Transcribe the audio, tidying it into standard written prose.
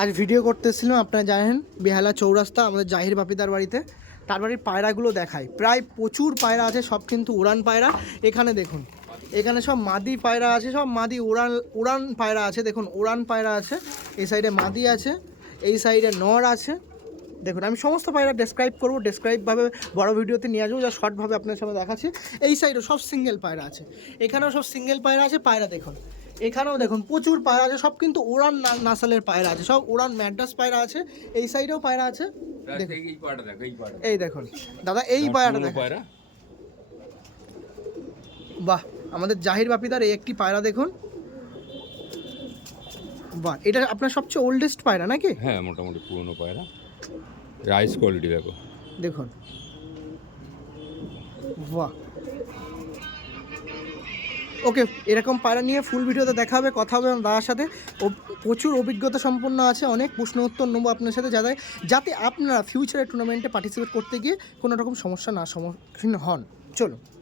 আজ ভিডিও করতেছিলাম, আপনারা জানেন বেহালা চৌরাস্তা আমাদের জাহির বাপিদার বাড়িতে। তার বাড়ির পায়রাগুলো দেখায়, প্রায় প্রচুর পায়রা আছে, সব কিন্তু উড়ান পায়রা। এখানে দেখুন, এখানে সব মাদি পায়রা আছে, সব মাদি উড়ান পায়রা আছে। দেখুন উড়ান পায়রা আছে, এই সাইডে মাদি আছে, এই সাইডে নর আছে। দেখুন আমি সমস্ত পায়রা ডেসক্রাইব করবো, ডেসক্রাইবভাবে বড় ভিডিওতে নিয়ে আসবো, যা শর্টভাবে আপনার সামনে দেখাচ্ছি। এই সাইডেও সব সিঙ্গেল পায়রা আছে, এখানেও সব সিঙ্গেল পায়রা আছে। পায়রা দেখুন, এখানেও দেখুন প্রচুর পায়রা আছে, সব কিন্তু উড়ান নাসালের পায়রা আছে, সব উড়ান ম্যাড্রাস পায়রা আছে। এই সাইডেও পায়রা আছে, এই দেখুন দাদা, এই পায়রাটা দেখুন, বাহ, আমাদের জাহির বাপিদার এই একটি পায়রা দেখুন, বাহ, এটা আপনার সবচেয়ে ওল্ডেস্ট পায়রা নাকি? হ্যাঁ, মোটামুটি পুরনো পায়রা, রাইস কোয়ালিটি দেখো, দেখুন, বাহ। ওকে, এরকম পায়রা নিয়ে ফুল ভিডিওতে দেখা হবে, কথা হবে আমার দাদার সাথে। ও প্রচুর অভিজ্ঞতা সম্পন্ন আছে, অনেক প্রশ্ন উত্তর নেবো আপনার সাথে, যাতে আপনারা ফিউচারে টুর্নামেন্টে পার্টিসিপেট করতে গিয়ে কোনো রকম সমস্যা না সম্মুখীন হন। চলো।